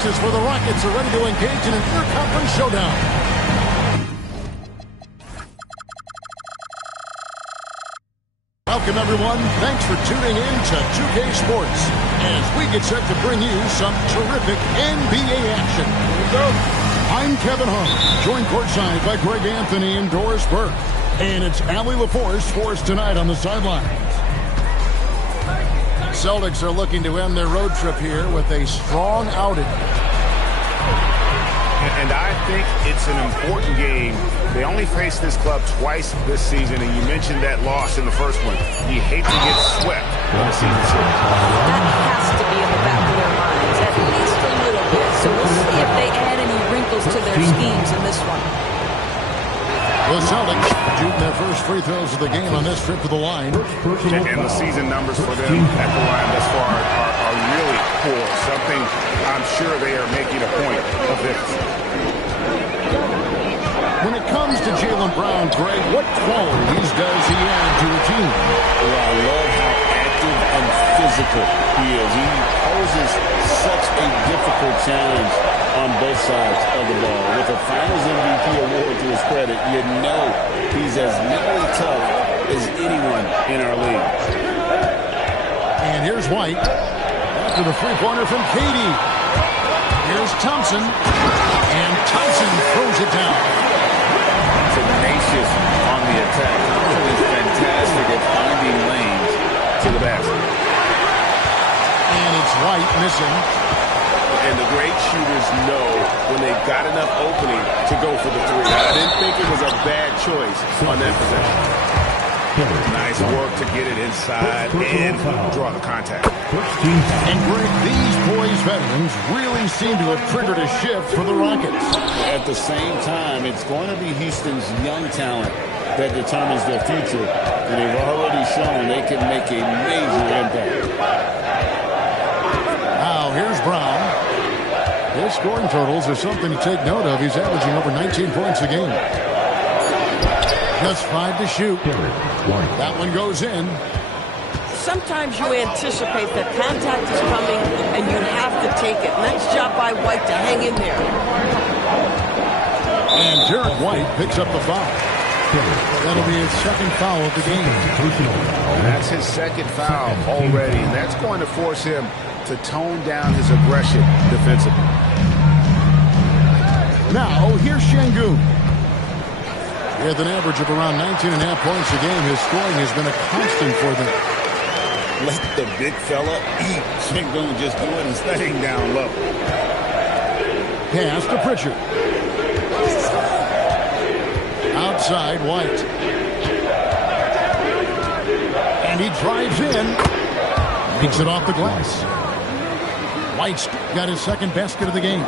This is where the Rockets are ready to engage in an interconference showdown. Welcome, everyone. Thanks for tuning in to 2K Sports as we get set to bring you some terrific NBA action. Here we go. I'm Kevin Hart, joined courtside by Greg Anthony and Doris Burke. And it's Allie LaForce for us tonight on the sidelines. Celtics are looking to end their road trip here with a strong outing. And I think it's an important game. They only faced this club twice this season, and you mentioned that loss in the first one. You hate to get swept in the season series. That has to be in the back of their minds, at least a little bit. So we'll see if they add any wrinkles to their schemes in this one. The Celtics shooting their first free throws of the game on this trip to the line. And the season numbers for them at the line thus far are really poor. Something I'm sure they are making a point of this. When it comes to Jaylen Brown, Greg, what qualities does he add to the team? Well, I love how active and physical he is. He poses such a difficult challenge on both sides of the ball. With a Finals MVP award to his credit, you know he's as mentally tough as anyone in our league. And here's White after the three-pointer from Katie. Here's Thompson, and Thompson throws it down. Tenacious on the attack. Thompson is fantastic at finding lanes to the basket. And it's White missing. And the great shooters know when they've got enough opening to go for the three. I didn't think it was a bad choice on that possession. Nice work to get it inside and draw the contact. And Greg, these boys veterans really seem to have triggered a shift for the Rockets. At the same time, it's going to be Houston's young talent that determines their future. And they've already shown they can make a major impact. Now, here's Brown. His scoring totals are something to take note of. He's averaging over 19 points a game. Just 5 to shoot. That one goes in. Sometimes you anticipate that contact is coming and you have to take it. Nice job by White to hang in there. And Derek White picks up the foul. That'll be his second foul of the game. That's his second foul already, and that's going to force him to tone down his aggression defensively. Now, here's Şengün. With an average of around 19.5 points a game, his scoring has been a constant for them. Let the big fella eat. Şengün just do it and staying down low. Pass to Pritchard. Outside, White. And he drives in. Makes it off the glass. White's got his second basket of the game.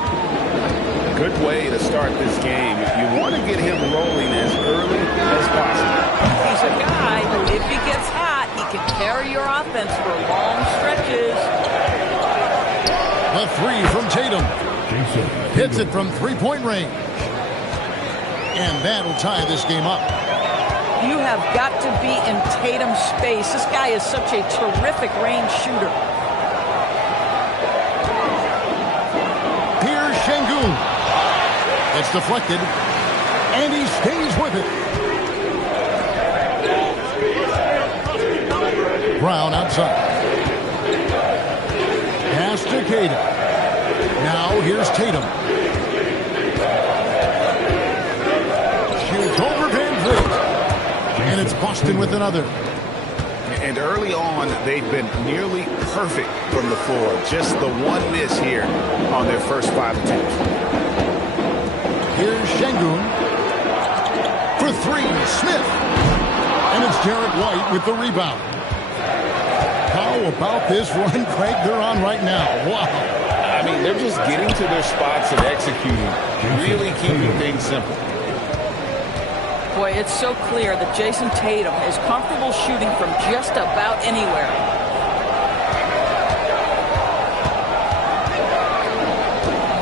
Good way to start this game. You want to get him rolling as early as possible. He's a guy who, if he gets hot, he can carry your offense for long stretches. The three from Tatum. Hits it from three-point range. And that'll tie this game up. You have got to be in Tatum's space. This guy is such a terrific range shooter. Here's Şengün. It's deflected, and he stays with it. Brown outside. Pass to Tatum. Now here's Tatum. Shoots over Van Vliet. And it's Boston with another. And early on, they've been nearly perfect from the floor. Just the one miss here on their first 5 attempts. Here's Şengün for three. Smith. And it's Derek White with the rebound. How about this run, Craig, they're on right now? Wow. I mean, they're just getting to their spots and executing. Really keeping things simple. Boy, it's so clear that Jason Tatum is comfortable shooting from just about anywhere.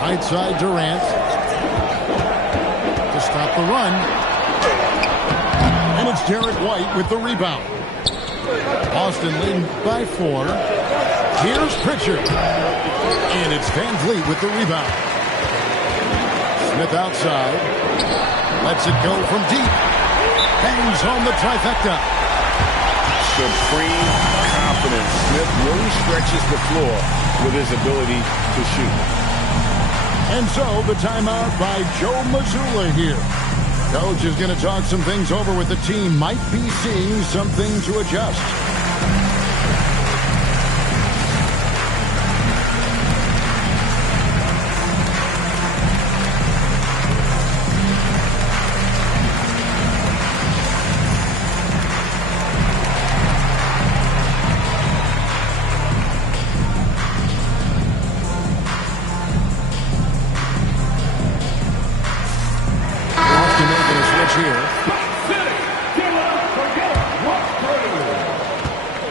Right side, Durant. To stop the run. And it's Derek White with the rebound. Boston leading by 4. Here's Pritchard. And it's Van Vliet with the rebound. Smith outside. Lets it go from deep. Bangs home the trifecta. Supreme confidence. Smith really stretches the floor with his ability to shoot. And so the timeout by Joe Mazzulla here. Coach is going to talk some things over with the team. Might be seeing something to adjust.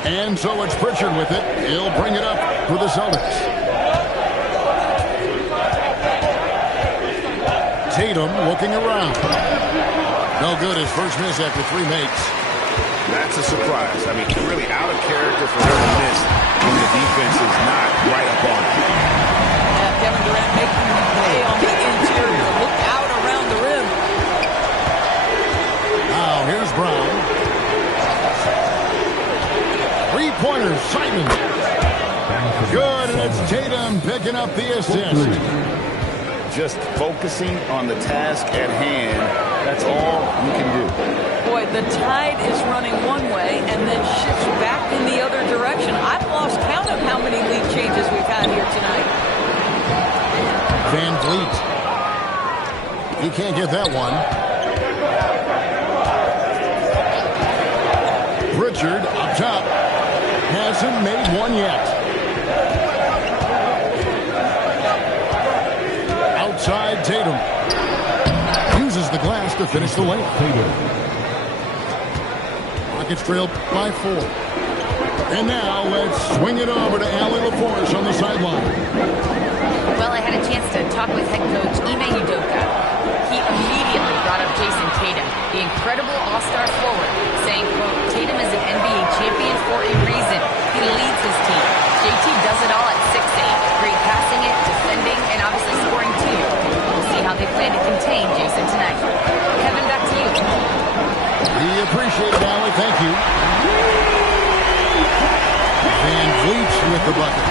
And so it's Pritchard with it. He'll bring it up for the Celtics. Tatum looking around. No good. His first miss after 3 makes. That's a surprise. I mean, really out of character for him to miss when the defense is not right up on him. Yeah, Kevin Durant making the play on the interior. Look out around the rim. Now here's Brown. Three-pointer, Simon. Good, and it's Tatum picking up the assist. Just focusing on the task at hand, that's all you can do. Boy, the tide is running one way and then shifts back in the other direction. I've lost count of how many lead changes we've had here tonight. Van Vliet. He can't get that one. Pritchard up top. Hasn't made one yet. Outside Tatum. Uses the glass to finish the layup. Rockets trail by 4. And now let's swing it over to Allie LaForce on the sideline. Well, I had a chance to talk with head coach Ime Udoka. He immediately brought up Jason Tatum, the incredible all-star forward, saying, quote, Tatum is an NBA champion for a reason. He leads his team. JT does it all at 6'8". Great passing it, defending, and obviously scoring too. We'll see how they plan to contain Jason tonight. Kevin, back to you. We appreciate it, Allie. Thank you. Van Vliet with the bucket.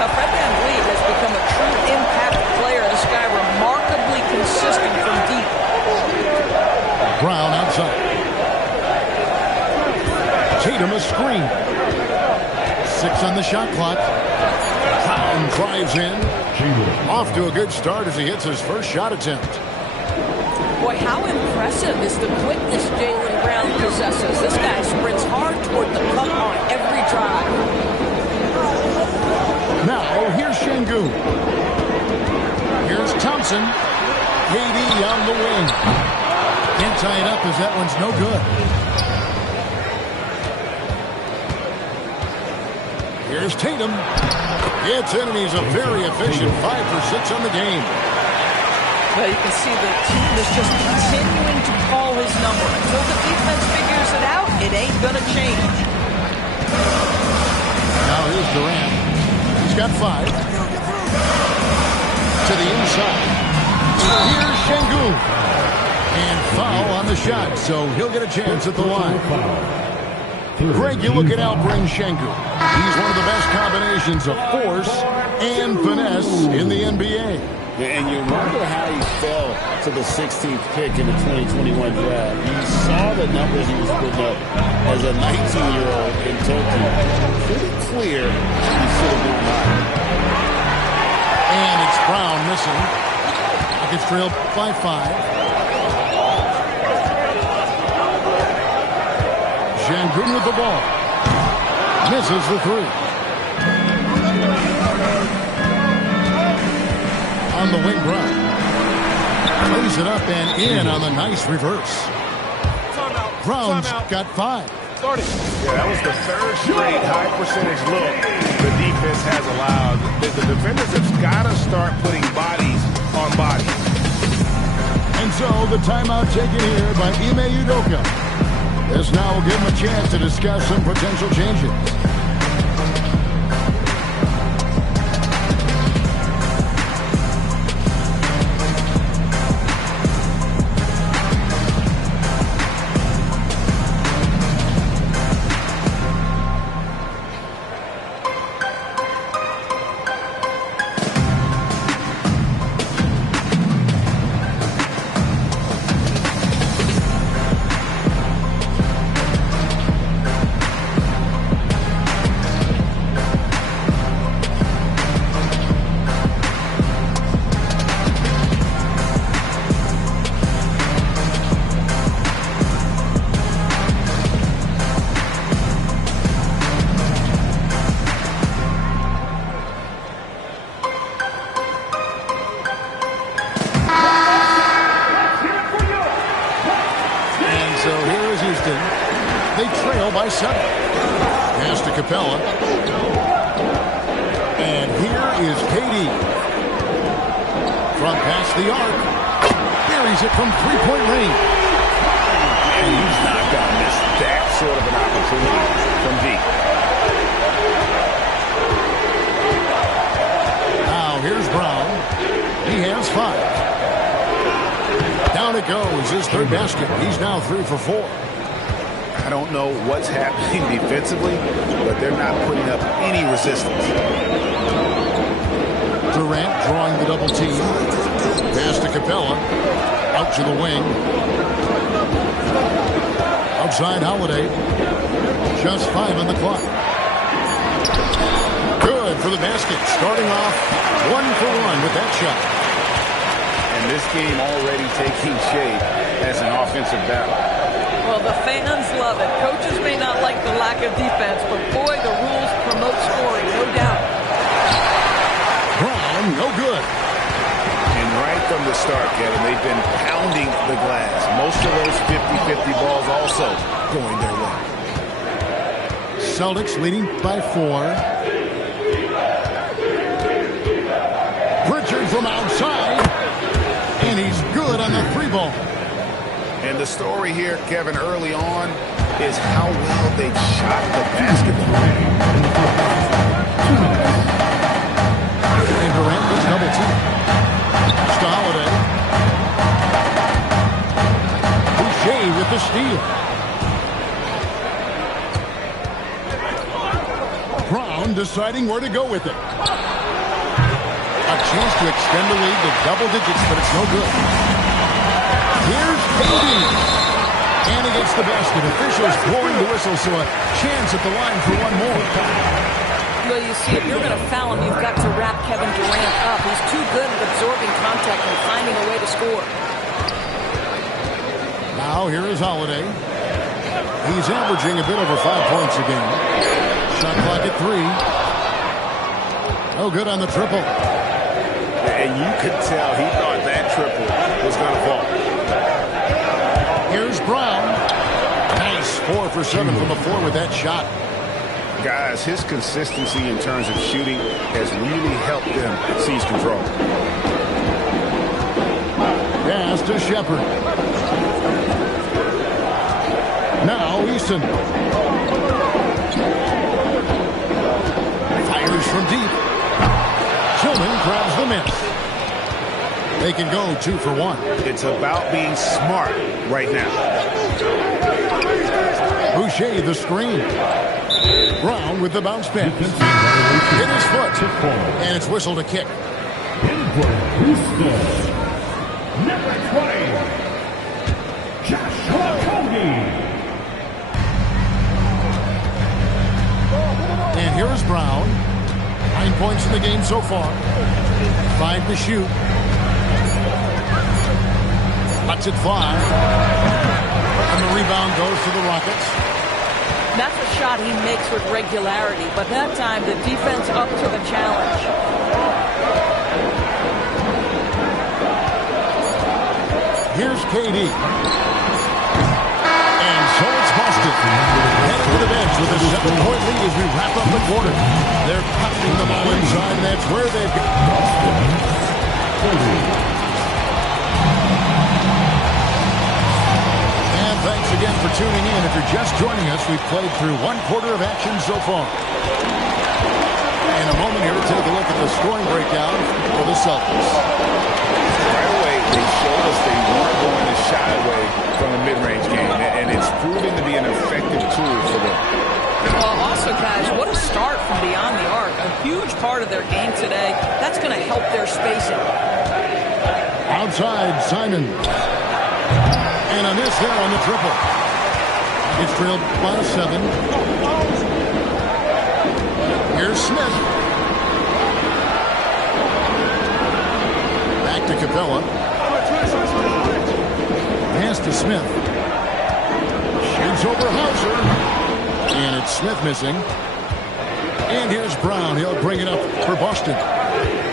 Now, Fred Van Vliet has become a true impact player. This guy remarkably consistent from deep. Brown outside. Tatum a screen. 6 on the shot clock. Brown drives in. Off to a good start as he hits his first shot attempt. Boy, how impressive is the quickness Jaylen Brown possesses. This guy sprints hard toward the cup on every drive. Now, here's Şengün. Here's Thompson. KD on the wing. Can't tie it up as that one's no good. Here's Tatum. Gets in, and he's a very efficient 5 for 6 on the game. Well, you can see the team is just continuing to call his number. Until the defense figures it out, it ain't going to change. Now here's Durant. He's got 5. To the inside. Here's Şengün. And foul on the shot, so he'll get a chance at the line. Greg, you look at Alperen Şengün. He's one of the best combinations of force and finesse in the NBA. And you wonder how he fell to the 16th pick in the 2021 draft. You saw the numbers he was putting up as a 19-year-old in Tokyo. Pretty clear he should have gone higher. And it's Brown missing. Rockets trail by 5. Şengün with the ball. Misses the 3. On the wing, Brown. Lays it up and in on the nice reverse. Brown's got 5. Yeah, that was the 3rd straight high percentage look the defense has allowed. The defenders have got to start putting bodies on bodies. And so the timeout taken here by Ime Udoka. This now will give him a chance to discuss some potential changes. they trail by 7. Pass to Capella. And here is KD. From past the arc. Buries it from three-point range. And he's not going to miss that sort of an opportunity from deep. Now here's Brown. He has 5. Down it goes, his third basket. He's now 3 for 4. I don't know what's happening defensively, but they're not putting up any resistance. Durant drawing the double team. Pass to Capella. Out to the wing. Outside Holiday. Just 5 on the clock. Good for the basket. Starting off 1 for 1 with that shot. And this game already taking shape as an offensive battle. Well, the fans love it. Coaches may not like the lack of defense, but boy, the rules promote scoring, no doubt. Brown, no good. And right from the start, Kevin, they've been pounding the glass. Most of those 50-50 balls also going their way. Celtics leading by 4. Pritchard from outside. And he's good on the 3 ball. And the story here, Kevin, early on is how well they shot the basketball. And Durant does double team. To Holiday. Boucher with the steal. Brown deciding where to go with it. A chance to extend the lead to double digits, but it's no good. Here's KD. And he gets the basket. Officials blowing the whistle, so a chance at the line for one more. Well, you see, if you're going to foul him, you've got to wrap Kevin Durant up. He's too good at absorbing contact and finding a way to score. Now here is Holiday. He's averaging a bit over 5 points a game. Shot clock at 3. No good on the triple. And you could tell he thought that triple was going to fall. Here's Brown. Nice 4 for 7 from the floor with that shot. Guys, his consistency in terms of shooting has really helped them seize control. Pass to Shepard. Now Easton. Fires from deep. Tillman grabs the miss. They can go 2 for 1. It's about being smart right now. Boucher the screen. Brown with the bounce pass. Hit his foot. And it's whistled a kick. Usda. Number 20. Joshua Cody. And here is Brown. 9 points in the game so far. 5 to shoot. Lets it fly. And the rebound goes to the Rockets. That's a shot he makes with regularity, but that time the defense up to the challenge. Here's KD. And so it's Boston. Headed to the bench with a 7-point lead as we wrap up the quarter. They're popping the ball inside, and that's where they've got And thanks again for tuning in. If you're just joining us, we've played through 1 quarter of action so far. In a moment here, take a look at the scoring breakdown for the Celtics. Right away, they showed us they weren't going to shy away from a mid-range game, and it's proving to be an effective tool for them. Well, also, guys, what a start from beyond the arc. A huge part of their game today. That's going to help their spacing. Outside, Simon. And a miss there on the triple. It's trailed by 7. Here's Smith. Back to Capella. Pass to Smith. Shoots over Hauser. And it's Smith missing. And here's Brown. He'll bring it up for Boston.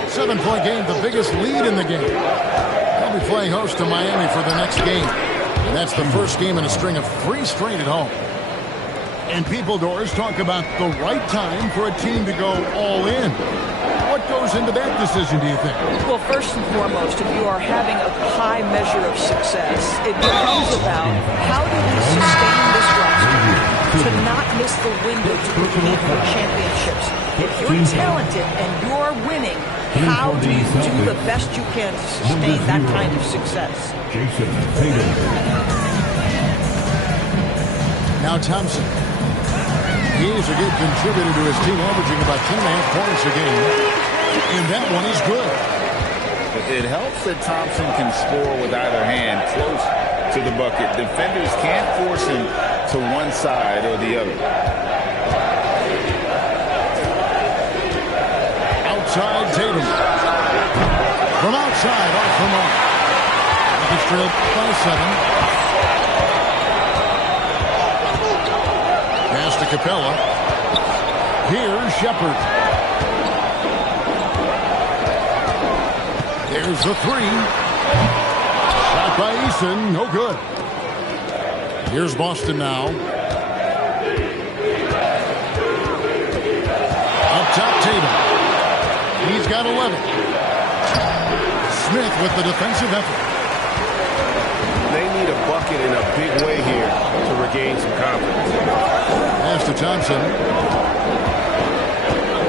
7-point game, the biggest lead in the game. They'll be playing host to Miami for the next game. And that's the first game in a string of 3 straight at home. And people, Doris, talk about the right time for a team to go all in. What goes into that decision, do you think? Well, first and foremost, if you are having a high measure of success, it becomes about how do we sustain this roster to not miss the window to compete for championships. If you're talented and you're winning, how do you do the best you can to sustain that kind of success? Now Thompson. He's a good contributor to his team, averaging about 2.5 points a game. And that one is good. It helps that Thompson can score with either hand close to the bucket. Defenders can't force him to one side or the other. Outside Tatum. From outside, off the mark. It's trailed by 7. Pass to Capella. Here's Shepard. There's the 3. Shot by Eason. No good. Here's Boston now. Up top, Tatum. He's got 11. Smith with the defensive effort. They need a bucket in a big way here to regain some confidence. Pass to Thompson.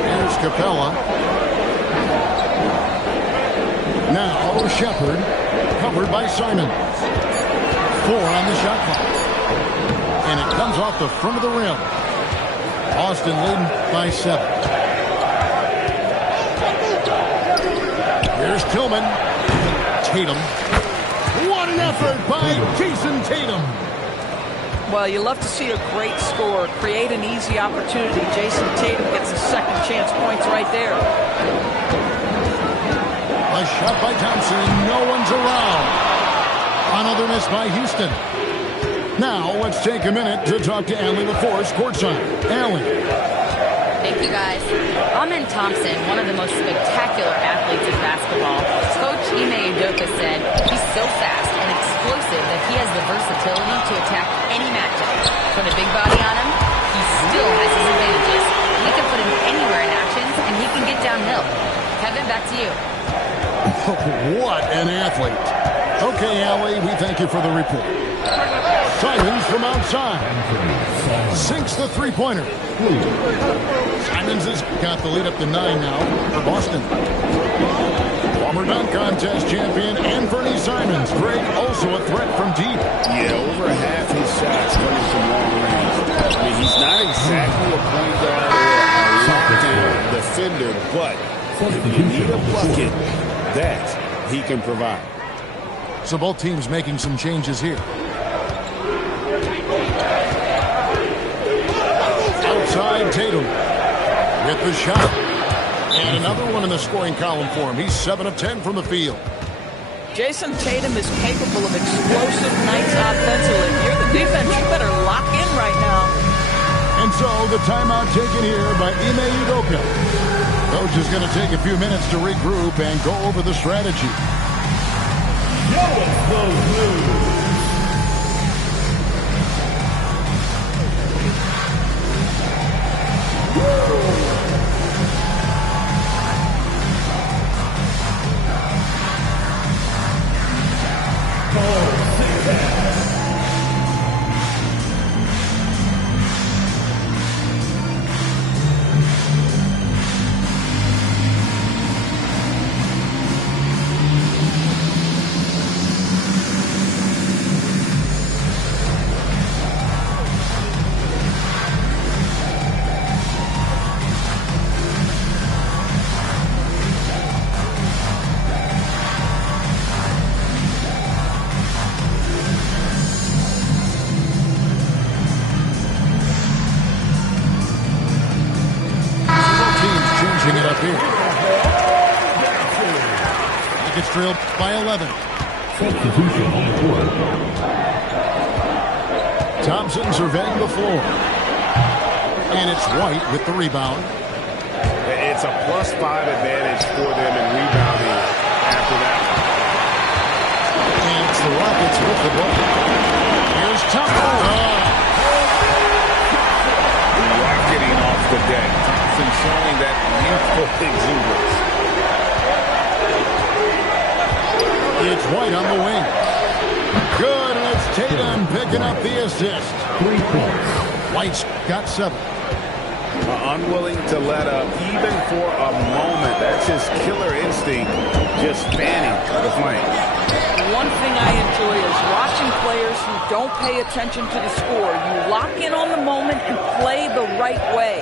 Here's Capella. Now Shepard, covered by Simon. 4 on the shot clock. And it comes off the front of the rim. Boston leading by 7. Here's Tillman. Tatum. What an effort by Jason Tatum. Well, you love to see a great score create an easy opportunity. Jason Tatum gets a second chance points right there. A shot by Thompson. No one's around. Another miss by Houston. Now, let's take a minute to talk to Allie LaForce courtside. Allie. Thank you, guys. Amen Thompson, one of the most spectacular athletes in basketball. Coach Ime Udoka said he's so fast and explosive that he has the versatility to attack any matchup. Put a big body on him, he still has his advantages. He can put him anywhere in actions, and he can get downhill. Kevin, back to you. What an athlete. Okay, Allie, we thank you for the report. Simons from outside. Sinks the three-pointer. Simons has got the lead up to 9 now for Boston. Former dunk contest champion Anthony Simons. Greg, also a threat from deep. Yeah, over half his shots coming from long range. I mean, he's not exactly a point guard or a lockdown defender, but if you need a bucket, that he can provide. So both teams making some changes here. Outside Tatum with the shot. And another one in the scoring column for him. He's 7 of 10 from the field. Jason Tatum is capable of explosive nights offensively. If you're the defense, you better lock in right now. And so the timeout taken here by Ime Udoka. Coach is going to take a few minutes to regroup and go over the strategy. It's trailed by 11. Substitution on the court. Thompson surveying the floor. And it's White with the rebound. It's a +5 advantage for them in rebounding after that. And it's the Rockets with the ball. Here's Thompson. deck from showing that youthful exuberance. It's White on the wing. Good, and it's Tatum picking up the assist. 3 points. White's got 7. Unwilling to let up even for a moment. That's his killer instinct, just fanning the flame. One thing I enjoy is watching players who don't pay attention to the score. You lock in on the moment and play the right way.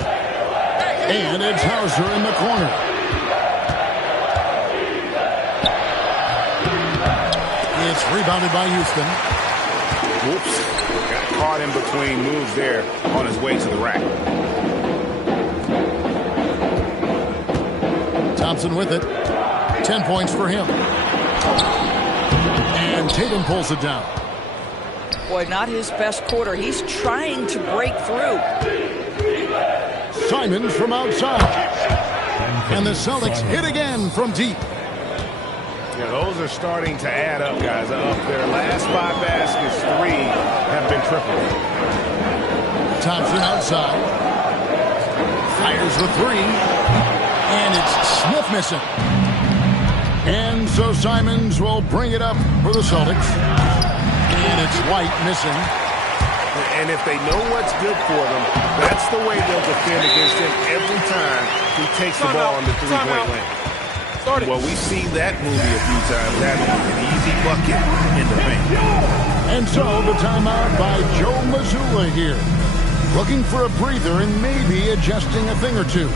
And it's Hauser in the corner. It's rebounded by Houston. Whoops. Got caught in between moves there on his way to the rack. Thompson with it. 10 points for him. And Tatum pulls it down. Boy, not his best quarter. He's trying to break through. Simons from outside. And the Celtics hit again from deep. Yeah, those are starting to add up, guys. Up their last 5 baskets, 3 have been triple. Thompson outside. Fires the 3. And it's Smith missing. And so Simons will bring it up for the Celtics. And it's White missing. And if they know what's good for them, that's the way they'll defend against him every time he takes the ball on the three-point line. Well, we've seen that movie a few times. That an easy bucket in the paint. And so the timeout by Joe Mazzulla here. Looking for a breather and maybe adjusting a thing or two.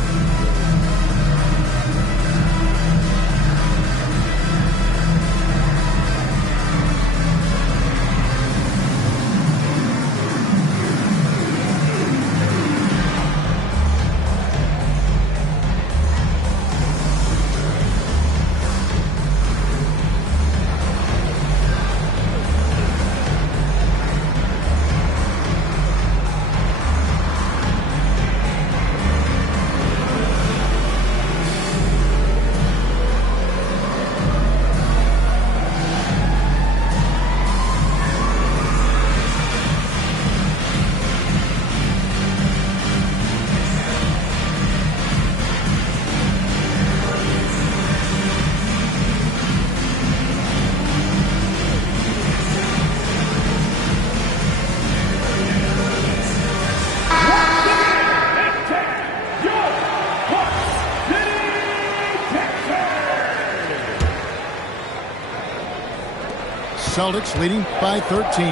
Celtics leading by 13.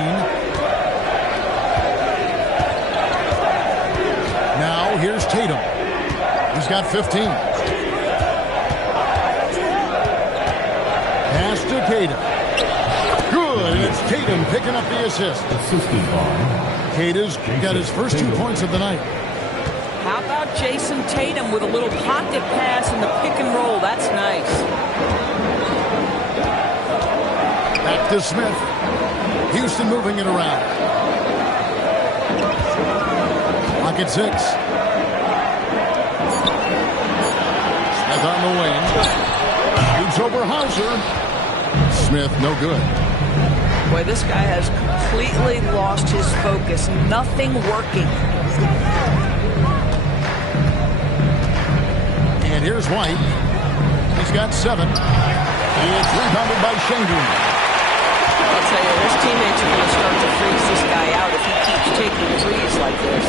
Now here's Tatum. He's got 15. Pass to Tatum. Good, and it's Tatum picking up the assist. Assisted by Tatum's got his first 2 points of the night. How about Jason Tatum with a little pocket pass in the pick and roll? That's nice. Back to Smith. Houston moving it around. Pocket 6. Smith on the wing. Shoots over Hauser. Smith, no good. Boy, this guy has completely lost his focus. Nothing working. And here's White. He's got 7. It's rebounded by Schengen. I'll tell you, his teammates are going to start to freeze this guy out if he keeps taking threes like this.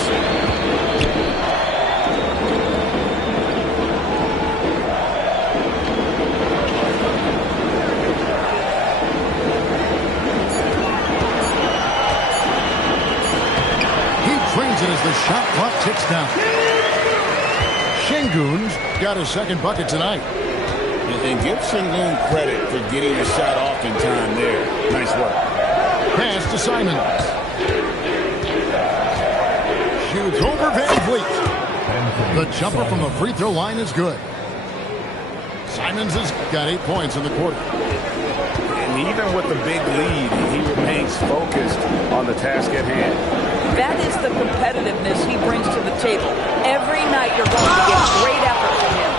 He trains it as the shot clock ticks down. Şengün's got his second bucket tonight. And give Şengün credit for getting a shot off in time there. Nice work. Pass to Simons. Shoots over Van Vliet. The jumper from the free throw line is good. Simons has got 8 points in the quarter. And even with the big lead, he remains focused on the task at hand. That is the competitiveness he brings to the table. Every night you're going to get great effort from him.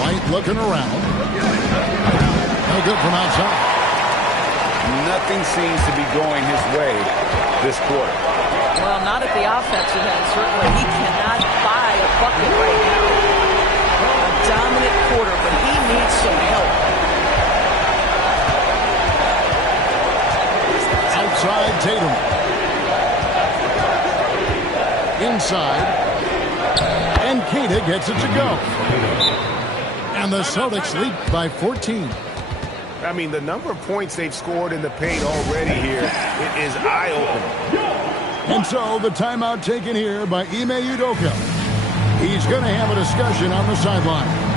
White looking around. No good from outside. Nothing seems to be going his way this quarter. Well, not at the offensive end, certainly. He cannot buy a bucket right now. A dominant quarter, but he needs some help. Outside Tatum. Inside. And Keita gets it to go. And the Celtics lead by 14. I mean, the number of points they've scored in the paint already here, it is eye-opening. And so the timeout taken here by Ime Udoka. He's going to have a discussion on the sideline.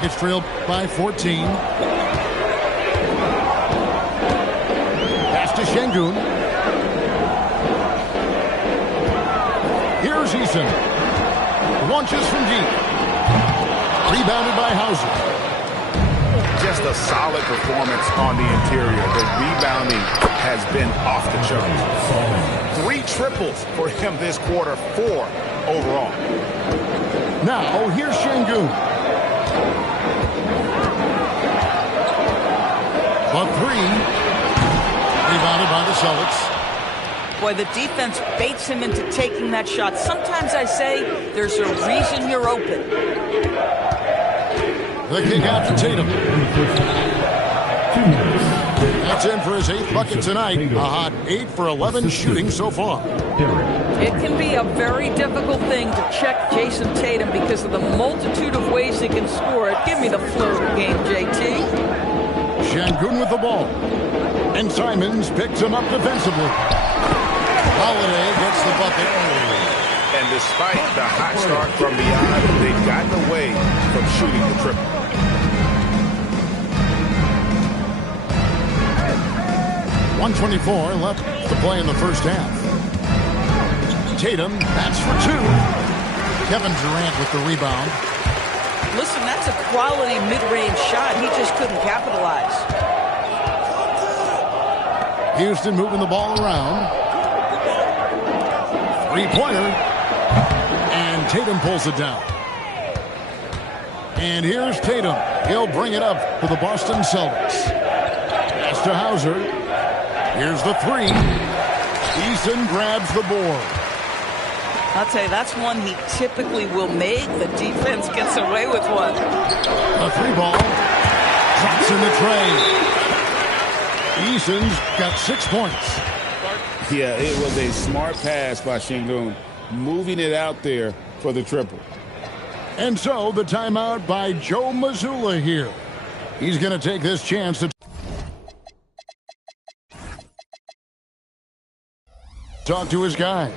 Rockets trailed by 14. Pass to Şengün. Here's Eason. Launches from deep. Rebounded by Hauser. Just a solid performance on the interior. The rebounding has been off the charts. 3 triples for him this quarter, 4 overall. Now, here's Şengün. The 3. Rebounded by the Celtics. Boy, the defense baits him into taking that shot. Sometimes I say there's a reason you're open. The kick out to Tatum. That's in for his 8th bucket tonight. A hot 8 for 11 shooting so far. It can be a very difficult thing to check Jason Tatum because of the multitude of ways he can score it. Give me the flow of the game, JT. Şengün with the ball. And Simons picks him up defensively. Holiday gets the bucket. And despite the hot start from beyond, they've gotten away from shooting the triple. .124 left to play in the first half. Tatum, that's for 2. Kevin Durant with the rebound. Listen, that's a quality mid-range shot. He just couldn't capitalize. Houston moving the ball around. 3-pointer. And Tatum pulls it down. And here's Tatum. He'll bring it up for the Boston Celtics. Pass to Hauser. Here's the 3. Eason grabs the board. I'll tell you, that's one he typically will make. The defense gets away with one. A 3 ball. Drops in the tray. Eason's got 6 points. Yeah, it was a smart pass by Şengün, moving it out there for the triple. And so the timeout by Joe Mazzulla here. He's going to take this chance to talk to his guys.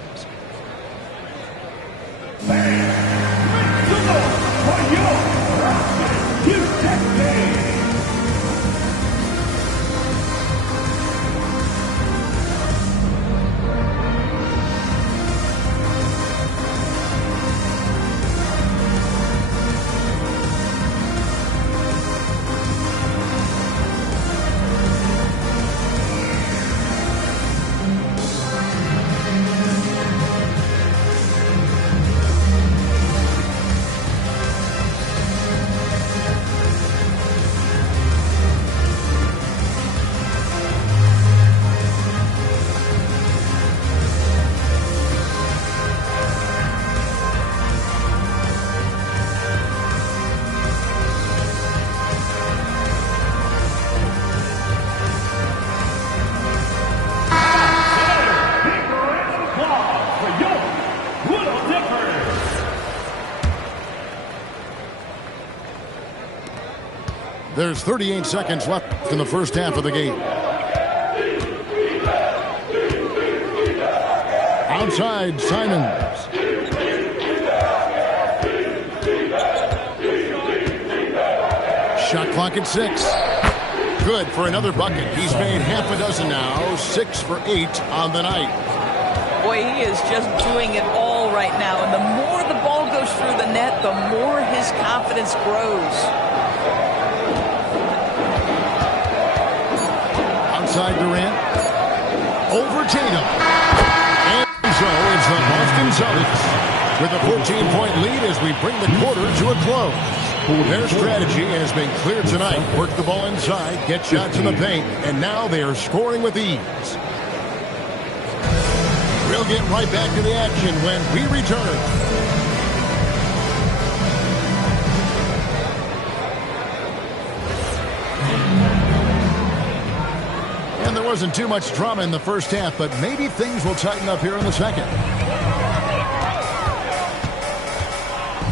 There's 38 seconds left in the first half of the game. Outside, Simons. Shot clock at 6. Good for another bucket. He's made half a dozen now. 6 for 8 on the night. Boy, he is just doing it all right now. And the more the ball goes through the net, the more his confidence grows. Outside Durant. Over Tatum. And so it's the Boston Celtics with a 14-point lead as we bring the quarter to a close. Their strategy has been clear tonight. Work the ball inside, get shots in the paint, and now they are scoring with ease. We'll get right back to the action when we return. And there wasn't too much drama in the first half, but maybe things will tighten up here in the second.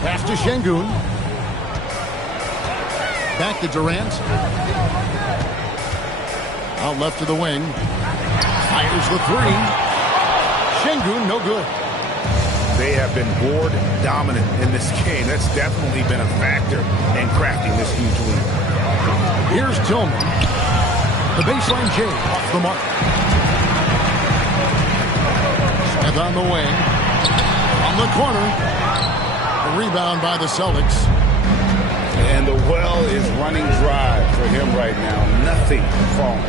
Pass to Şengün. Back to Durant. Out left to the wing. Fires the three. Şengün, no good. They have been board dominant in this game. That's definitely been a factor in crafting this huge lead. Here's Tillman. The baseline J off the mark. Smith on the wing. On the corner. The rebound by the Celtics. And the well is running dry for him right now. Nothing falling.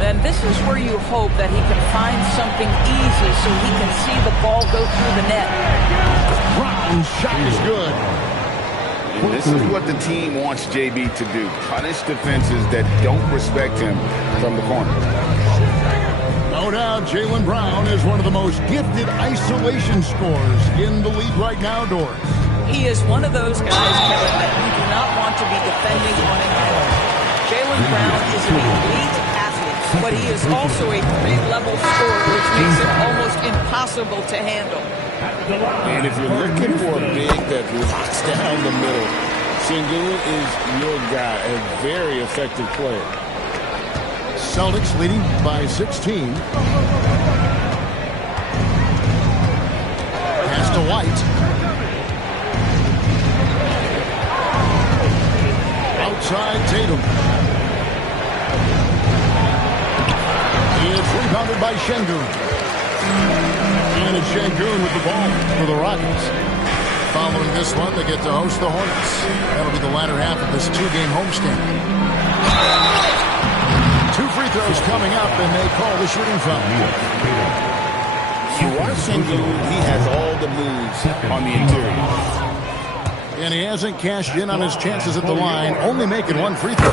And this is where you hope that he can find something easy so he can see the ball go through the net. Brown's shot is good. And this is what the team wants JB to do. Punish defenses that don't respect him from the corner. No doubt, Jaylen Brown is one of the most gifted isolation scorers in the league right now, Doris. He is one of those guys, Kevin, that you do not want to be defending on an island. Jaylen Brown is an elite athlete, but he is also a three-level scorer, which makes it almost impossible to handle. And if you're looking for a big that locks down the middle, Şengün is your guy, a very effective player. Celtics leading by 16. Pass to White. Outside Tatum. It's rebounded by Şengün. And it's Şengün with the ball for the Rockets. Following this one, they get to host the Hornets. That'll be the latter half of this two-game homestand. 2 free throws coming up, and they call the shooting foul. You watch Şengün, he has all the moves on the interior. And he hasn't cashed in on his chances at the line, only making 1 free throw.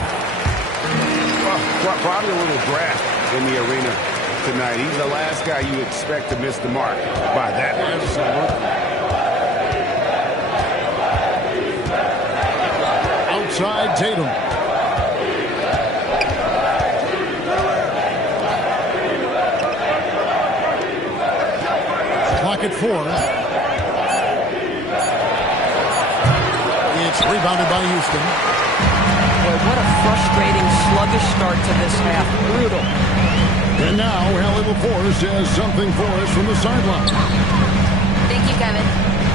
Well, probably a little draft in the arena tonight. He's the last guy you expect to miss the mark by that much. Outside Tatum. Clock at 4. It's rebounded by Houston. Boy, what a frustrating, sluggish start to this half. Brutal. And now, Hallie LaForce has something for us from the sideline. Thank you, Kevin.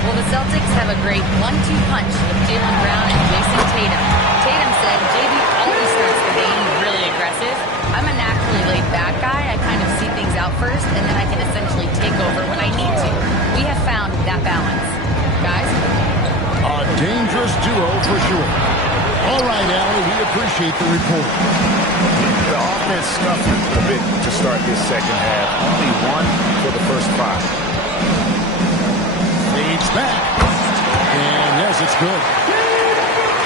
Well, the Celtics have a great 1-2 punch with Jaylen Brown and Jason Tatum. Tatum said, JB always starts the game really aggressive. I'm a naturally laid-back guy. I kind of see things out first, and then I can essentially take over when I need to. We have found that balance. Guys? A dangerous duo for sure. All right, Allie, we appreciate the report. The offense scuffed a bit to start this second half. Only 1 for the first 5. Fades back. And yes, it's good.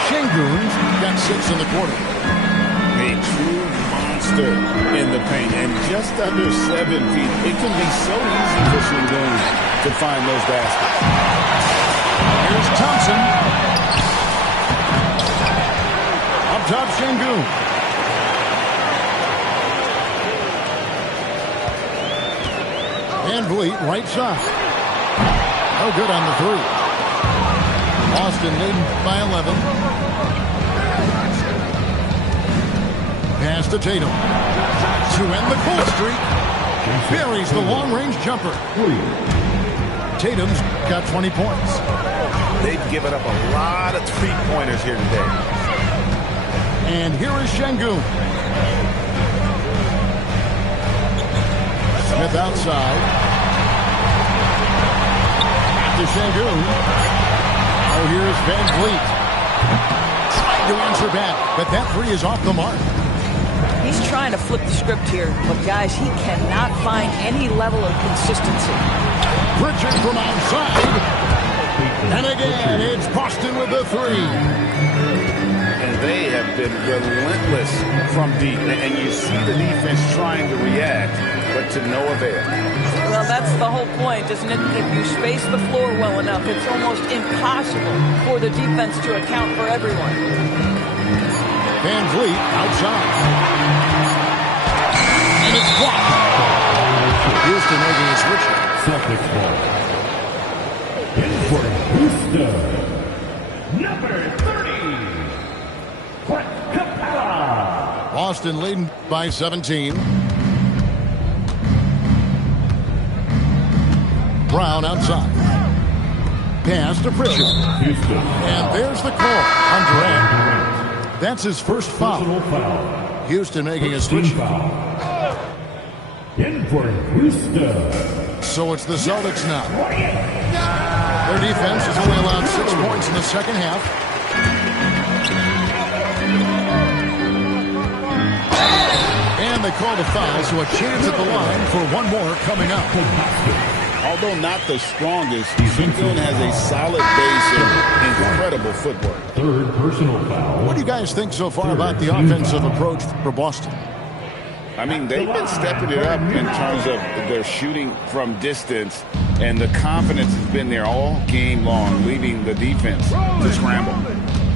Şengün got 6 in the quarter. A true monster in the paint, and just under 7 feet. It can be so easy for Şengün to find those baskets. Here's Thompson. Up top, Şengün. Van Vliet, right side. No good on the 3. Boston leading by 11. Pass to Tatum. To end the cold streak. Buries the long-range jumper. Tatum's got 20 points. They've given up a lot of three-pointers here today. And here is Şengün. Smith outside. To Şengün. Oh, here's Van Vliet. Trying to answer back, but that three is off the mark. He's trying to flip the script here, but guys, he cannot find any level of consistency. Pritchard from outside. And again, it's Boston with the three. And they have been relentless from deep. And you see the defense trying to react, but to no avail. Well, that's the whole point, isn't it? If you space the floor well enough, it's almost impossible for the defense to account for everyone. Van Vliet outside. And it's blocked. Houston making a switch. Celtics ball. In for Usda. Number 30. Clint Capella. Boston leading by 17. Brown outside. Pass to Pritchard. Houston. And there's the call on Durant. That's his first Personal foul. foul. Houston making a Team switch. foul. In for Usda. So it's the Celtics now. Their defense has only allowed 6 points in the second half. And they called a foul, so a chance at the line for one more coming up. Although not the strongest, Şengün has a solid base and incredible footwork. Third personal foul. What do you guys think so far about the offensive approach for Boston? I mean, they've been stepping it up in terms of their shooting from distance, and the confidence has been there all game long, leaving the defense to scramble.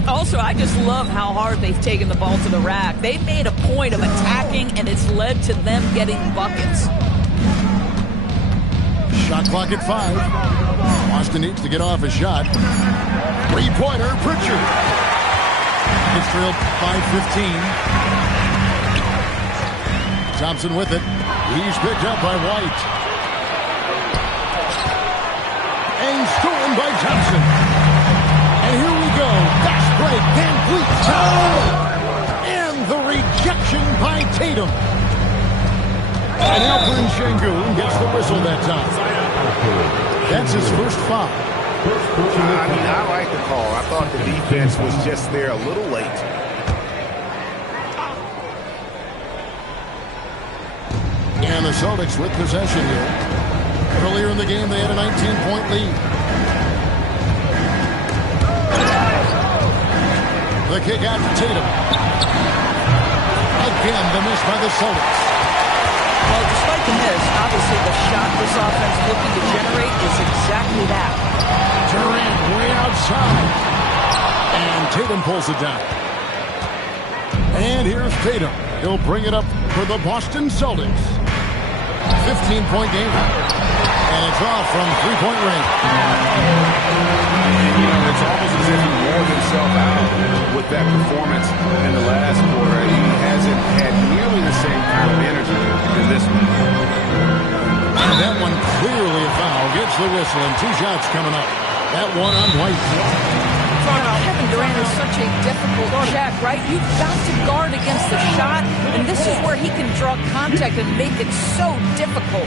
Also, I just love how hard they've taken the ball to the rack. They've made a point of attacking, and it's led to them getting buckets. Shot clock at 5. Boston needs to get off a shot. Three-pointer, Pritchard. It's trailed by 15. Thompson with it. He's picked up by White. And stolen by Thompson. And here we go. Fast break. Van Vliet. And the rejection by Tatum. And Alperen Şengün gets the whistle that time. That's his first foul. I like the call. I thought the defense was just there a little late. And the Celtics with possession here. Earlier in the game, they had a 19-point lead. The kick out to Tatum. Again, the miss by the Celtics. Well, despite the miss, obviously the shot this offense looking to generate is exactly that. Durant way outside. And Tatum pulls it down. And here's Tatum. He'll bring it up for the Boston Celtics. 15-point game. And it's off from three-point range. And, you know, it's almost as if he wore himself out with that performance in the last quarter. He hasn't had nearly the same kind of energy in this one. And that one clearly a foul. Gets the whistle, and 2 shots coming up. That one on White. Kevin Durant is such a difficult check, right? You've got to guard against the shot, and this is where he can draw contact and make it so difficult.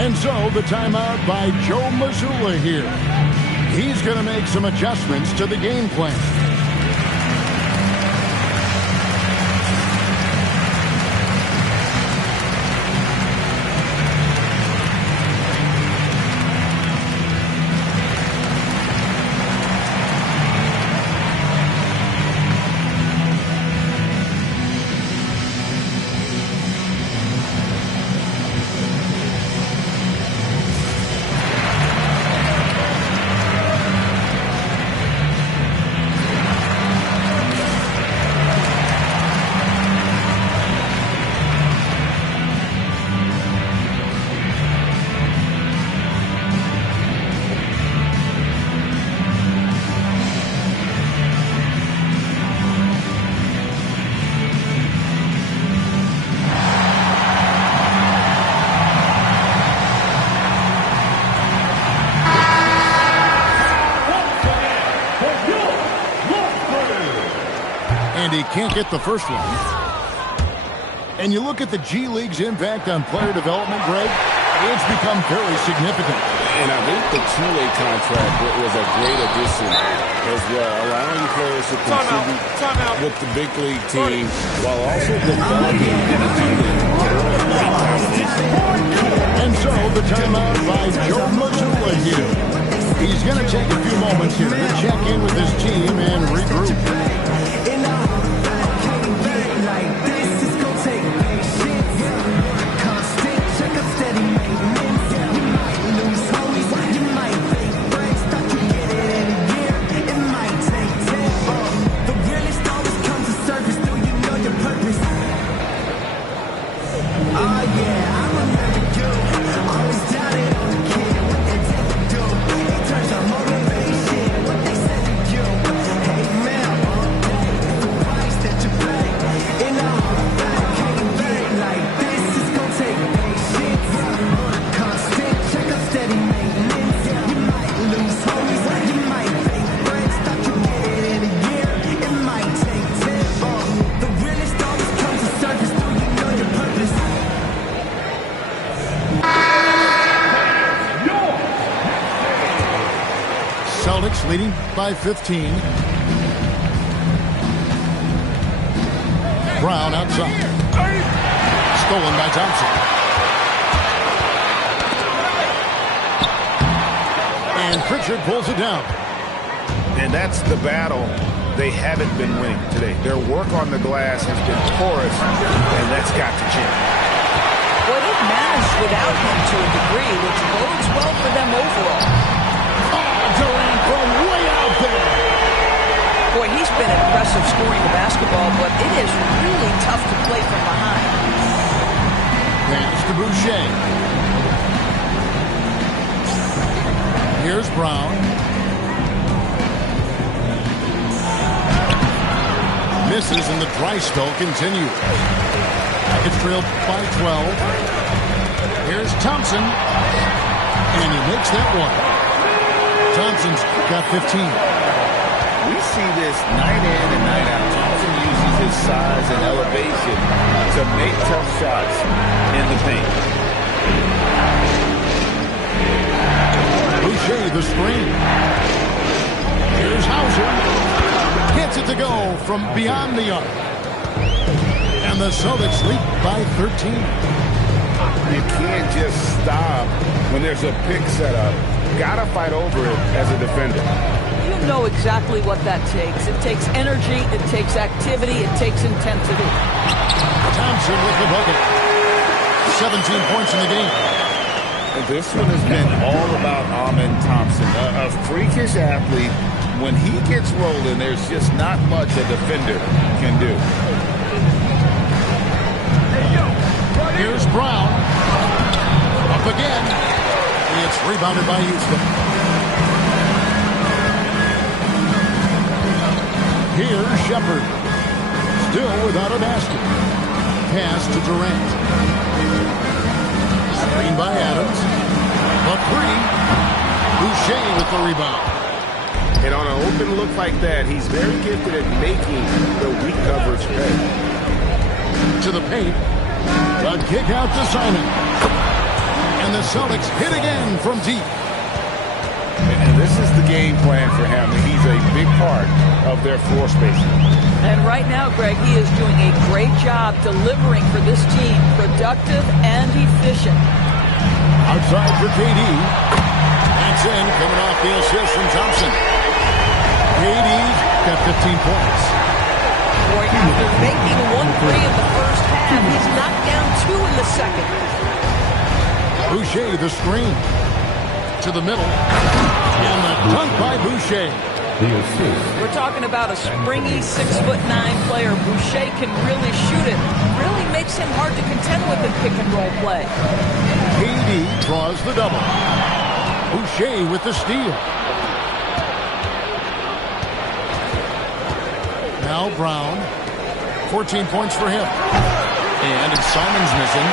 And so the timeout by Joe Mazzulla here. He's going to make some adjustments to the game plan. And he can't get the first one. And you look at the G League's impact on player development, Greg, it's become very significant. And I think the two-way contract was a great addition as well, allowing players to contribute with the big league team while also developing in the G League. And so the timeout by Joe Mazzulla here. He's going to take a few moments here to check in with his team and regroup. Celtics leading by 15. Brown outside. Stolen by Thompson. And Pritchard pulls it down. And that's the battle they haven't been winning today. Their work on the glass has been porous, and that's got to change. Well, they've managed without him to a degree, which bodes well for them overall. Durant from way out there. Boy, he's been impressive scoring the basketball, but it is really tough to play from behind. Pass to Boucher. Here's Brown. Misses and the dry spell continues. It's trailed by 12. Here's Thompson. And he makes that one. Thompson's got 15. We see this night in and night out. Thompson uses his size and elevation to make tough shots in the paint. Boucher the screen. Here's Hauser. Gets it to go from beyond the arc. And the Celtics lead by 13. You can't just stop when there's a pick set up. Gotta fight over it as a defender. You know exactly what that takes. It takes energy, it takes activity, it takes intensity. Thompson with the bucket. 17 points in the game. And this one has been all about Amen Thompson, a freakish athlete. When he gets rolling, there's just not much a defender can do. Here's Brown. Up again. It's rebounded by Usda. Here's Shepard. Still without a basket. Pass to Durant. Screen by Adams. A three. Boucher with the rebound. And on an open look like that, he's very gifted at making the weak coverage pay. To the paint. A kick out to Simon. And the Celtics hit again from deep. And this is the game plan for him. He's a big part of their floor spacing. And right now, Greg, he is doing a great job delivering for this team. Productive and efficient. Outside for KD. That's in, coming off the assist from Thompson. KD's got 15 points. Boy, after making 1 3 in the first half, he's knocked down 2 in the second. Boucher the screen. To the middle. And the dunk by Boucher. The assist. We're talking about a springy 6'9" player. Boucher can really shoot it. Really makes him hard to contend with in pick-and-roll play. KD draws the double. Boucher with the steal. Now Brown. 14 points for him. And it's Simon's missing.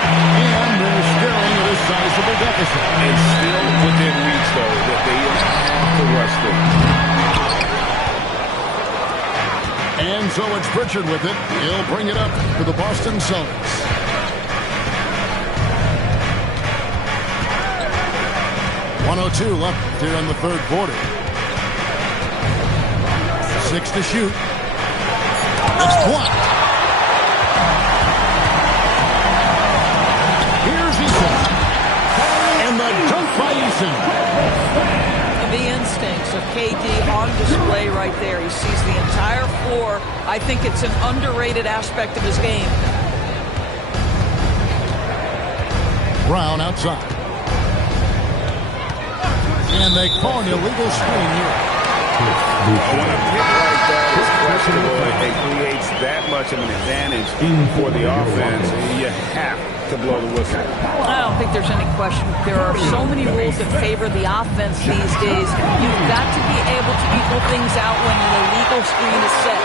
And they're staring at a sizable deficit. And still within reach, though, that they have to rush them. And so it's Pritchard with it. He'll bring it up for the Boston Celtics. .102 left here in the third quarter. 6 to shoot. It's blocked. Here's Eason. And the dunk by Eason. The instincts of KD on display right there. He sees the entire floor. I think it's an underrated aspect of his game. Brown outside. And they call an illegal screen here. When a pick like that is questionable and creates that much of an advantage for the offense, you have to blow the whistle. I don't think there's any question. There are so many rules that favor the offense these days. You've got to be able to equal things out when an illegal screen is set.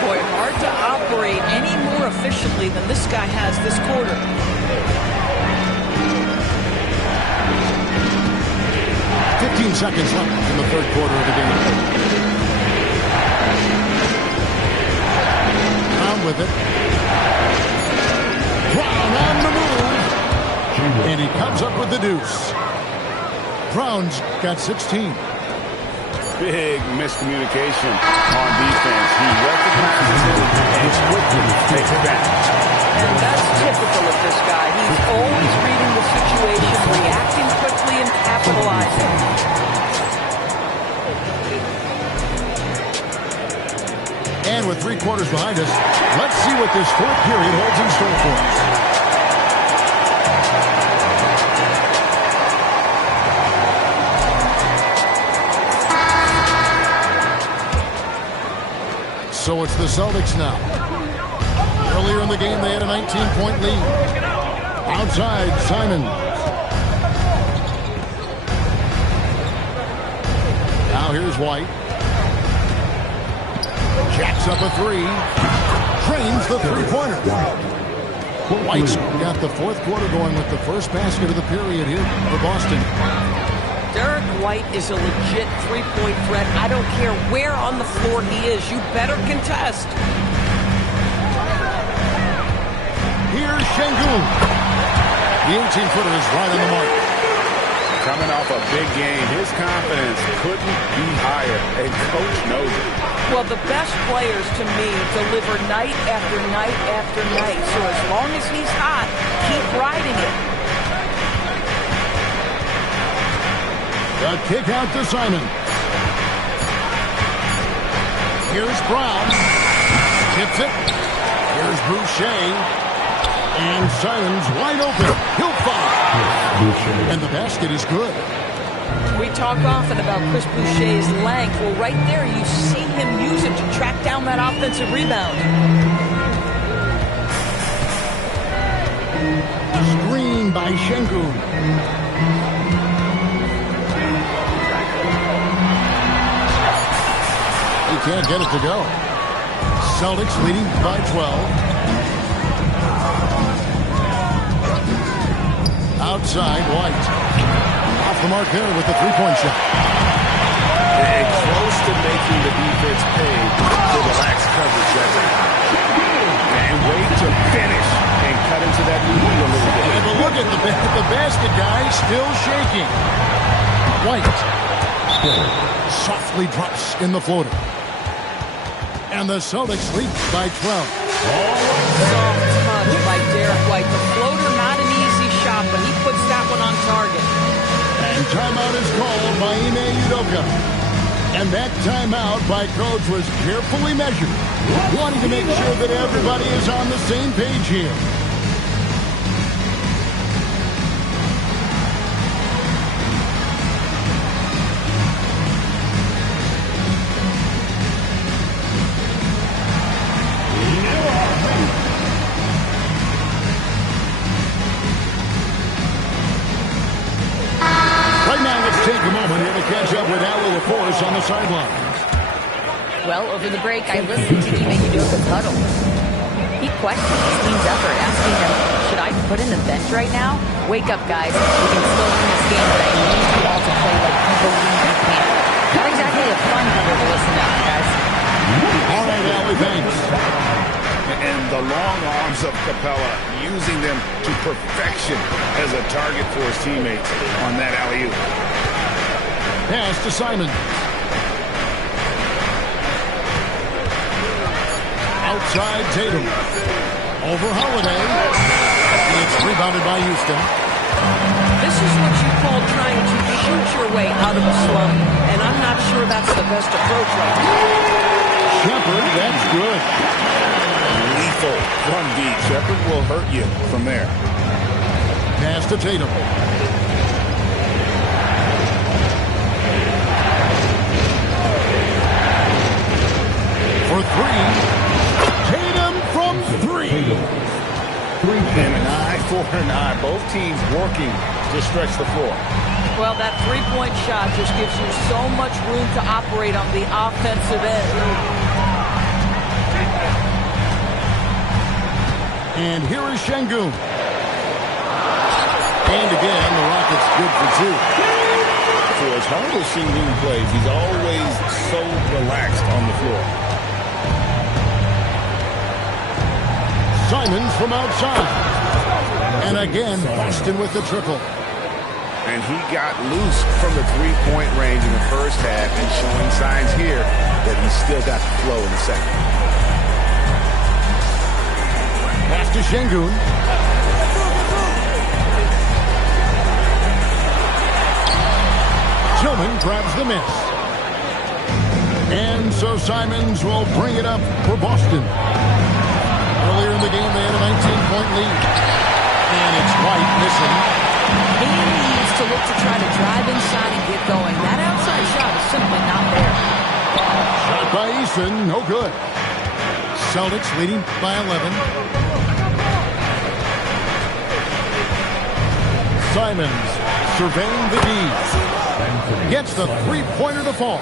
Boy, hard to operate any more efficiently than this guy has this quarter. 15 seconds left in the third quarter of the game. Brown with it. Brown on the move. And he comes up with the deuce. Brown's got 16. Big miscommunication on defense. He recognizes it and quickly takes it back. And that's typical of this guy. He's always reading the situation, reacting quickly, and capitalizing. And with 3 quarters behind us, let's see what this fourth period holds in store for us. So it's the Celtics now. Earlier in the game, they had a 19-point lead. Outside, Simon. Now here's White. Jacks up a 3. Drains the three-pointer. White's got the fourth quarter going with the first basket of the period here for Boston. Derek White is a legit three-point threat. I don't care where on the floor he is. You better contest. Here's Şengün. The 18-footer is right on the mark. Coming off a big game, his confidence couldn't be higher, and coach knows it. Well, the best players, to me, deliver night after night after night. So as long as he's hot, keep riding it. The kick out to Simon. Here's Brown. Tips it. Here's Boucher. And Simon's wide open. He'll follow. And the basket is good. We talk often about Chris Boucher's length. Well, right there, you see him use it to track down that offensive rebound. Screen by Şengün. He can't get it to go. Celtics leading by 12. Outside, White. Off the mark there with the three-point shot. And close to making the defense pay for the lax coverage that they have. And wait to finish and cut into that lead a little bit. Yeah, but look at the basket guy still shaking. White softly drops in the floater. And the Celtics lead by 12. Soft touch by Derek White. The floater, not an easy shot, but he puts that one on target. And timeout is called by Ime Udoka. And that timeout by coach was carefully measured, wanting to make sure that everybody is on the same page here. Take a moment here to catch up with Allie LaForce on the sidelines. Well, over the break, I listened to Ime Udoka's huddle. He questioned his team's effort, asking them, should I put in the bench right now? Wake up, guys. We can still win this game, but I need you all to play like you believe you can. Not exactly a fun huddle to listen to, guys. All right, long arms of Capella, using them to perfection as a target for his teammates on that alley-oop. Pass to Simon. Outside Tatum. Over Holiday. It's rebounded by Houston. This is what you call trying to shoot your way out of a slump, and I'm not sure that's the best approach right now. Shepard, that's good. Lethal from deep. Shepard will hurt you from there. Pass to Tatum. For three. Tatum from three. And an eye for an eye. Both teams working to stretch the floor. Well, that three-point shot just gives you so much room to operate on the offensive end. And here is Şengün. And again, the Rockets good for two. For as hard as Şengün plays, he's always so relaxed on the floor. Simons from outside. And again, Boston with the triple. And he got loose from the three-point range in the first half and showing signs here that he's still got the flow in the second. Pass to Şengün. Tillman grabs the miss. And so Simons will bring it up for Boston. Earlier in the game, they had a 19-point lead. And it's White missing. He needs to look to try to drive inside and get going. That outside shot is simply not there. Shot by Eason, no good. Celtics leading by 11. Simons surveying the D. Gets the three-pointer to fall.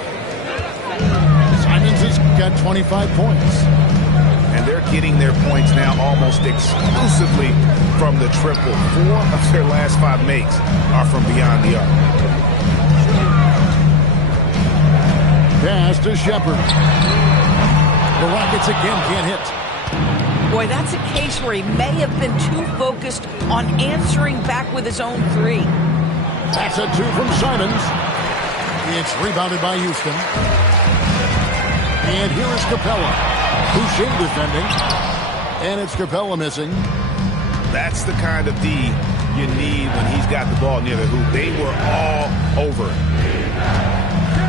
Simons has got 25 points. And they're getting their points now almost exclusively from the triple. 4 of their last 5 makes are from beyond the arc. Pass to Shepard. The Rockets again can't hit. Boy, that's a case where he may have been too focused on answering back with his own three. That's a 2 from Simons. It's rebounded by Houston. And here is Capella. Boucher defending. And it's Capella missing. That's the kind of D you need when he's got the ball near the hoop. They were all over it.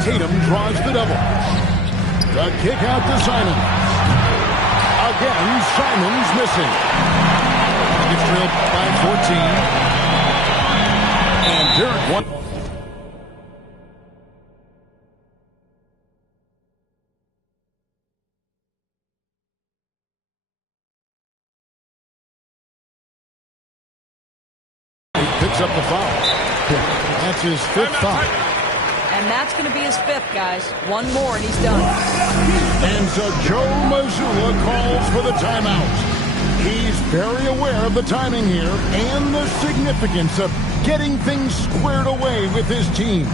Tatum draws the double. The kick out to Simons. Again, Simons missing. It's trailed by 14. And Derek White. Picks up the foul. That's his 5th foul. And that's going to be his 5th, guys. One more and he's done. And so Joe Mazzulla calls for the timeout. He's very aware of the timing here and the significance of getting things squared away with his team.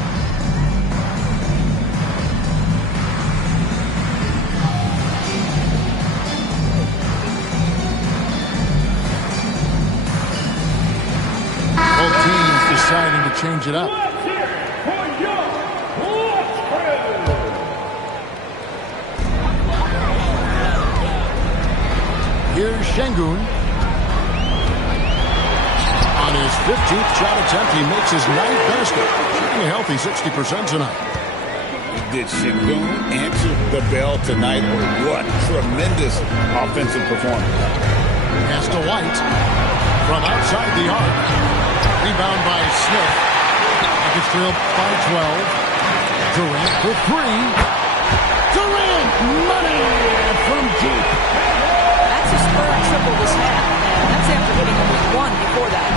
Both teams deciding to change it up. Here's Şengün. On his 15th shot attempt, he makes his 9th basket. Shooting a healthy 60% tonight. Did Şengün answer the bell tonight, or what? Tremendous offensive performance. Pass to White. From outside the arc. Rebound by Smith. It's trailed by 12. Durant for 3. Durant, money from deep. That's his 3rd triple this half. And that's after hitting only 1 before that.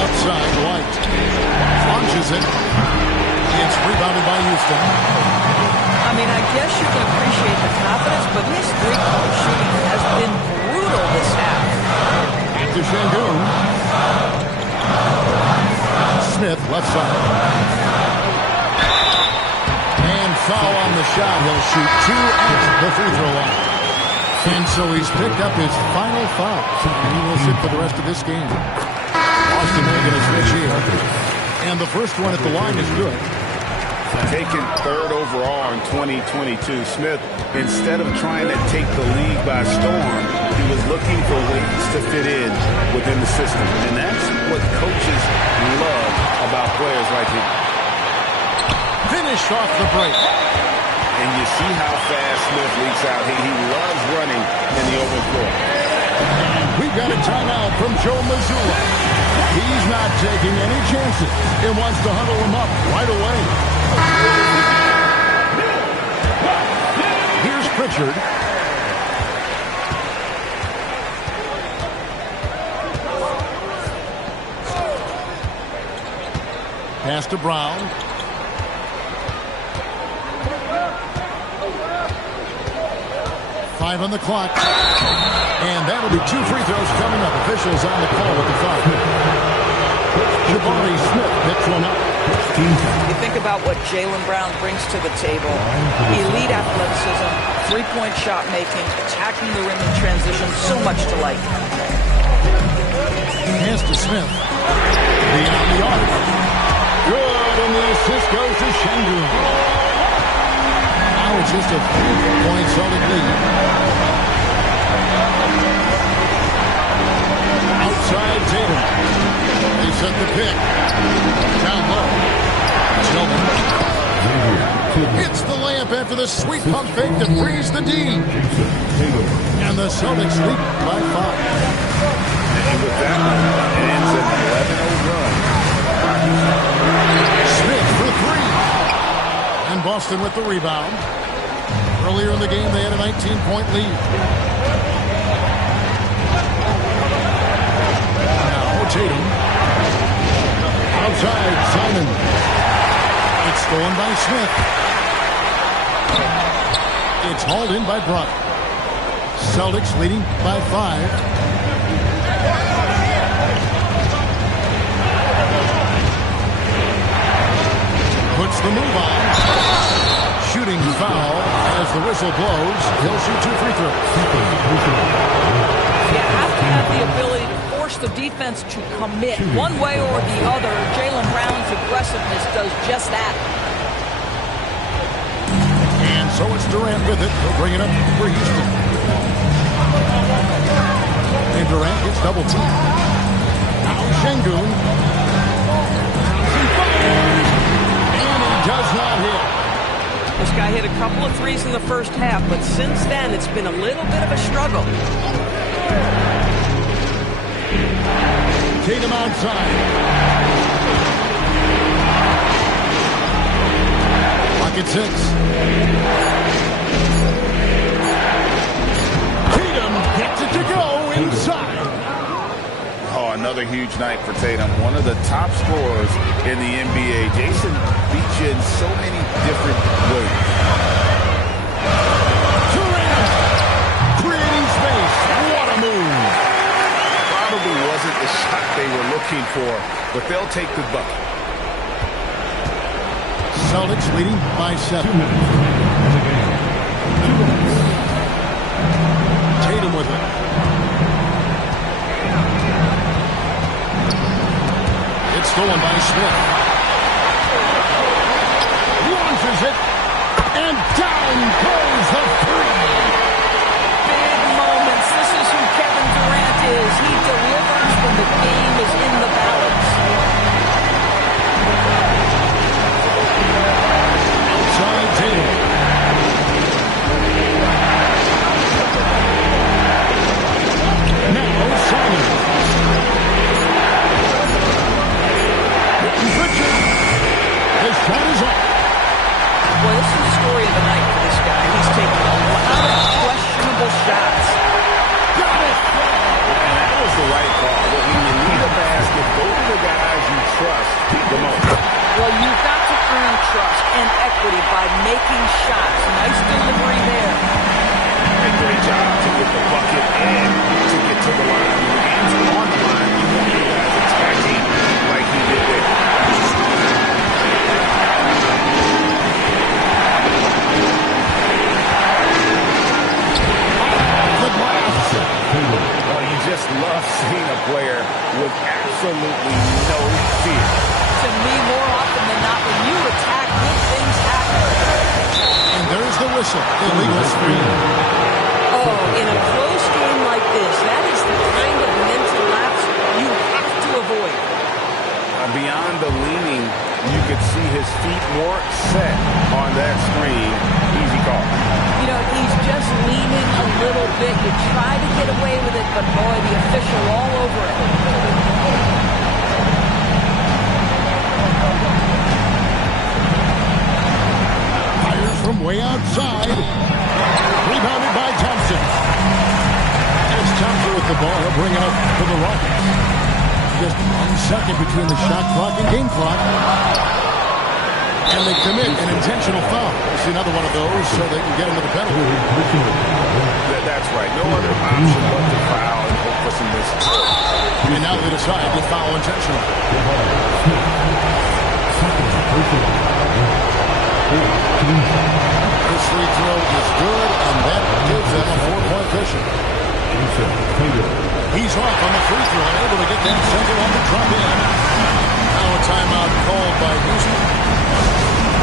Outside White. Launches it. It's rebounded by Houston. I mean, I guess you can appreciate the confidence, but his three-point shooting has been brutal this half. Back to Şengün. Smith, left side. And foul on the shot. He'll shoot 2 at the free throw line. And so he's picked up his final foul. And he will sit for the rest of this game. Boston making a switch here. And the first one at the line is good. Taken third overall in 2022, Smith, instead of trying to take the league by storm, he was looking for ways to fit in within the system. And that's what coaches love about players like him. Finish off the break. And you see how fast Smith leaks out. He loves running in the open floor. We've got a timeout from Joe Mazzulla. He's not taking any chances. He wants to huddle him up right away. Here's Pritchard. Pass to Brown. Five on the clock. And that'll be 2 free throws coming up. Officials on the call with the foul. Jabari Smith picks one up. You think about what Jaylen Brown brings to the table. Elite athleticism, three-point shot making, attacking the rim in transition, so much to like. Pass to Smith. Beyond the arc. Good, and the assist goes to Şengün. Now it's just a 3-point solid lead. Outside Tatum. They set the pick. Down low. Tillman. Hits the layup after the sweet pump fake to freeze the D. And the Celtics lead by 5. And with that one, it ends an 11-0 run. Smith for 3. And Boston with the rebound. Earlier in the game, they had a 19-point lead. Now Tatum. Outside, Simon. It's stolen by Smith. It's hauled in by Brock. Celtics leading by 5. Puts the move on. Shooting foul as the whistle blows. He'll shoot 2 free throws. You have to have the ability to force the defense to commit one way or the other. Jaylen Brown's aggressiveness does just that. And so it's Durant with it. He'll bring it up for Houston. And Durant gets double teamed. Now Şengün. And he does not hit. This guy hit a couple of threes in the first half, but since then it's been a little bit of a struggle. Tatum outside. Pocket 6. Tatum gets it to go inside. Oh, another huge night for Tatum. One of the top scorers in the NBA. Jason beats you in so many different ways. Durant creating space. What a move. Probably wasn't the shot they were looking for, but they'll take the bucket. Celtics leading by 7. Tatum with it. It's stolen by Smith. Launches it. And down goes the 3. Big moments. This is who Kevin Durant is. He delivers when the game is in the balance. Outside Tatum. Now Simon. Pritchard. His shot is up. Boy, this is the story of the night for this guy. He's taken a lot of questionable shots. Got it. And that was the right call. When you need a basket, go to the guys you trust the most. Well, you've got to earn trust and equity by making shots. Nice delivery there. A great job to get the bucket and to get to the line. When the game's on the line, you want your guys attacking like he did there. whistle. Illegal screen. Oh, in a close game like this, that is the kind of mental lapse you have to avoid. Beyond the leaning, you could see his feet more set on that screen. Easy call. You know, he's just leaning a little bit. You try to get away with it, but boy, the official all over it. Fires from way outside. Rebounded by Thompson. As Thompson with the ball, he'll bring it up for the Rockets. Just 1 second between the shot clock and game clock. And they commit an intentional foul. It's another one of those so they can get into the penalty. That's right. No other option but to foul and hope for some misses. And now they decide to foul intentional. This free throw is good, and that gives them a 4-point cushion. He's off on the free throw and able to get that second one to drop in. Now a timeout called by Usda.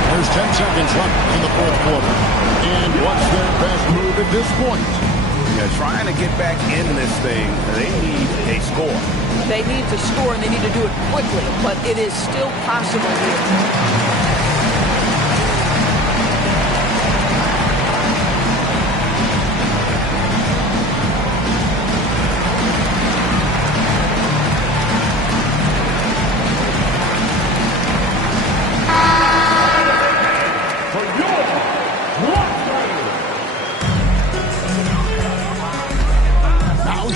There's 10 seconds left in the fourth quarter. And what's their best move at this point? Yeah, trying to get back in this thing, they need a score. They need to score, and they need to do it quickly, but it is still possible here.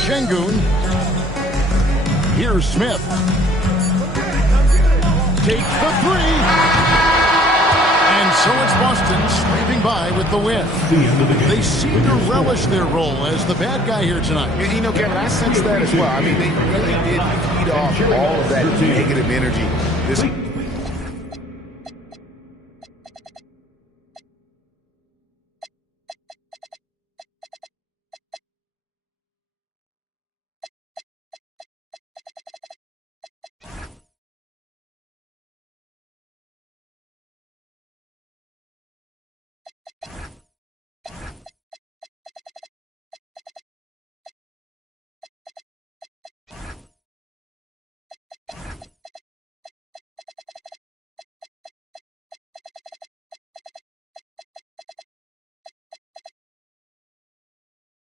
Şengün. Here's Smith. Takes the three. And so it's Boston scraping by with the win. They seem to relish their role as the bad guy here tonight. You know, Kevin, I sense that as well. I mean, they really did feed off all of that negative energy this